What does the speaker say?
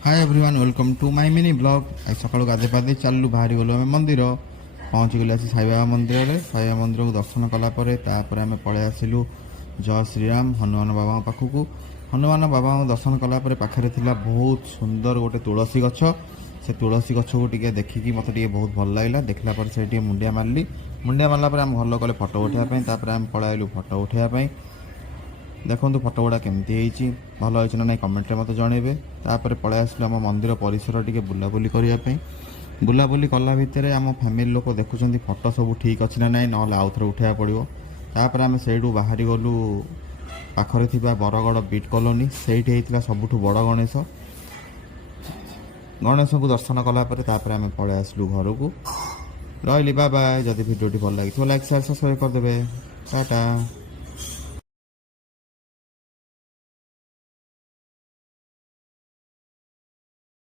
Hi everyone welcome to my mini blog. आज सकाळू गाधे पाधे चलू बाहरी गलु आम मंदिर पहुँची गलु आसी साईबाबा मंदिर में। साईबाबा मंदिर को दर्शन कलापर आम पलि आसलु जय श्रीराम हनुमान बाबा पाखक। हनुमान बाबा दर्शन कलापर पाखे थिला बहुत सुंदर गोटे तुलसी गछ। से तुलसी गछ को टिके देखिकी मत बहुत भल लगे। देखला पर से मुंडिया मारली। मुंडिया मारला पर आम घर कले फटो उठाई आम पलैलु फटो उठाई। देखो फटो गुड़ा केमती भल होती ना कमेंट मत जनइबे। तापर पलि आसलु आम मंदिर परिसर टी बुलाबुली करने। बुलाबुली कला भितर आम फैमिली लोक देखुं फटो सब ठीक अच्छी ना ना आउ थे उठाया पड़ो। तापर आम से बाहरी गलु पाखरे थिबा बरगड़ बीट कॉलोनी से सबुठ बड़ गणेश। गणेश को दर्शन कलापर आम पलि आसलु घर को। रही बाय बाय। जदि भिडियो भल लगी लाइक शेयर सब्सक्राइब करदे। टाटा।